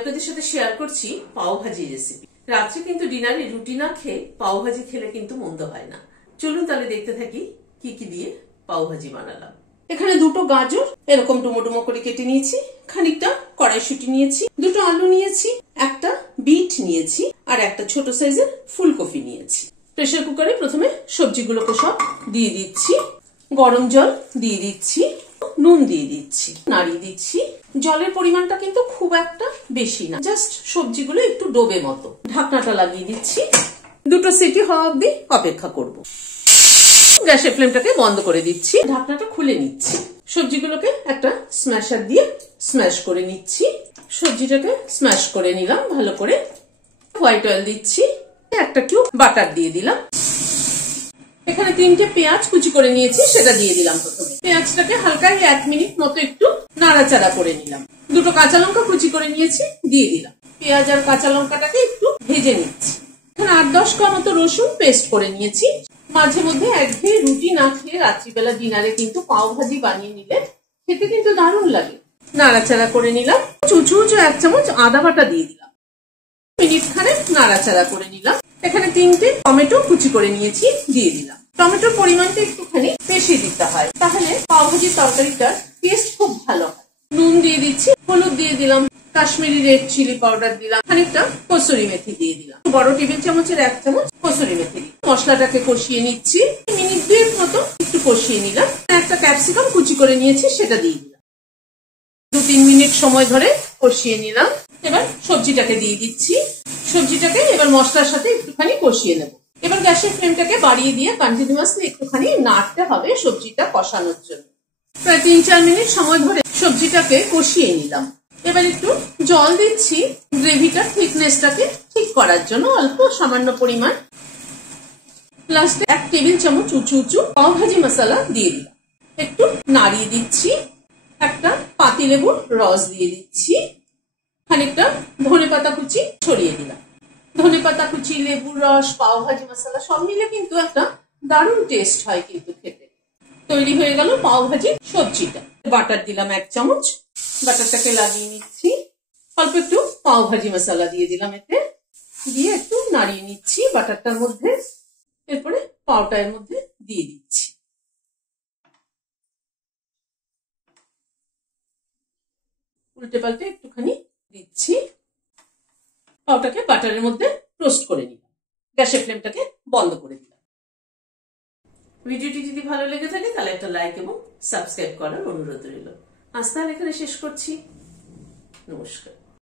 আপনাদের সাথে শেয়ার করছি পাও ভাজি রেসিপি। রাত্রে কিন্তু ডিনারে রুটি না খেয়ে পাও ভাজি খেলে কিন্তু মন্দ হয় না। চলুন তাহলে দেখতে থাকি কি কি দিয়ে পাও ভাজি বানালাম। এখানে দুটো গাজর এরকম ডুমো ডুমো করে কেটে নিয়েছি, খানিকটা কড়াইশুঁটি নিয়েছি, দুটো আলু নিয়েছি, একটা বিট নিয়েছি আর একটা ছোট সাইজের ফুলকপি নিয়েছি। প্রেসার কুকারে প্রথমে সবজিগুলোকে সব দিয়ে দিচ্ছি, গরম জল দিয়ে দিচ্ছি, নুন দিয়ে দিচ্ছি, নাড়িয়ে দিচ্ছি। জলের পরিমাণটা কিন্তু খুব একটা বেশি না, জাস্ট সবজিগুলো একটু ডোবে মতো। ঢাকনাটা লাগিয়ে দিচ্ছি, দুটো সিটি হওয়া অব্দি অপেক্ষা করব। গ্যাসের ফ্লেমটাকে বন্ধ করে দিচ্ছি, ঢাকনাটা খুলে নিচ্ছি। সবজিগুলোকে একটা স্ম্যাশার দিয়ে স্ম্যাশ করে নিচ্ছি। সবজিটাকে স্ম্যাশ করে নিলাম ভালো করে। হোয়াইট অয়েল দিচ্ছি, একটা কিউব বাটার দিয়ে দিলাম। এখানে 3টে পেঁয়াজ কুচি করে নিয়েছি, সেটা দিয়ে দিলাম। প্রথমে পেঁয়াজটাকে হালকা 1 মিনিট মতো একটু নাড়াচাড়া করে নিলাম। দুটো কাঁচা লঙ্কা কুচি করে নিয়েছি, দিয়ে দিলাম। পেঁয়াজ আর কাঁচা লঙ্কাটাকে একটু ভেজে নিচ্ছি। এখানে 8-10 কোয়া মতো রসুন পেস্ট করে নিয়েছি। মাঝে মধ্যে একঘেয়ে রুটি না খেয়ে রাত্রিবেলা ডিনারে কিন্তু পাও ভাজি বানিয়ে নিলে খেতে কিন্তু দারুণ লাগে। নাড়াচাড়া করে নিলাম। উঁচু 1 চামচ আদা বাটা দিয়ে দিলাম। মিনিট খানেক নাড়াচাড়া করে নিলাম। এখানে 3টে টমেটো কুচি করে নিয়েছি, দিয়ে দিলাম। টমেটোর পরিমাণটা একটুখানি বেশি দিতে হয়, তাহলে পাও ভাজির তরকারিটার টেস্ট খুব ভালো হয়। নুন দিয়ে দিচ্ছি, হলুদ দিয়ে দিলাম, কাশ্মীরি রেড চিলি পাউডার দিলাম, খানিকটা কসুরি মেথি দিয়ে দিলাম। বড় টেবিল চামচের 1 চামচ কসুরি মেথি। মশলাটাকে কষিয়ে নিচ্ছি, মিনিট 2 মতো একটু কষিয়ে নিলাম। একটা ক্যাপসিকাম কুচি করে নিয়েছি, সেটা দিয়ে দিলাম। 2-3 মিনিট সময় ধরে কষিয়ে নিলাম। এবার সবজিটাকে দিয়ে দিচ্ছি। সবজিটাকে এবার মশলার সাথে একটুখানি কষিয়ে নেব। এবার গ্যাসের ফ্লেমটাকে বাড়িয়ে দিয়ে কন্টিনিউয়াসলি একটুখানি নাড়তে হবে সবজিটা কষানোর জন্য। প্রায় 3-4 মিনিট সময় ধরে সবজিটাকে কষিয়ে নিলাম। এবার একটু জল দিচ্ছি গ্রেভিটার থিকনেসটাকে ঠিক করার জন্য, অল্প সামান্য পরিমাণ। লাস্টে 1 টেবিল চামচ উঁচু পাও ভাজি মশলা দিয়ে দিলাম। একটু নাড়িয়ে দিচ্ছি। একটা পাতিলেবুর রস দিয়ে দিচ্ছি, খানিকটা ধনেপাতা কুচি ছড়িয়ে দিলাম। ধনেপাতা কুচি, লেবুর রস, পাও ভাজি মশলা সব মিলে কিন্তু একটা দারুণ টেস্ট হয় কিন্তু খেতে। তৈরি হয়ে গেল পাও ভাজি সবজিটা। বাটার দিলাম 1 চামচ, বাটারটাকে লাগিয়ে নিচ্ছি। অল্প একটু পাও ভাজি মশলা দিয়ে দিলাম, এতে দিয়ে একটু নাড়িয়ে নিচ্ছি বাটারটার মধ্যে। এরপরে পাওটা এর মধ্যে দিয়ে দিচ্ছি। উল্টে পাল্টে একটুখানি দিচ্ছি। পাওটাকে বাটারের মধ্যে রোস্ট করে নিলাম। গ্যাসের ফ্লেমটাকে বন্ধ করে দিলাম। ভিডিওটি যদি ভালো লেগে থাকে তাহলে একটা লাইক এবং সাবস্ক্রাইব করার অনুরোধ রইল। আজ তাহলে এখানে শেষ করছি। নমস্কার।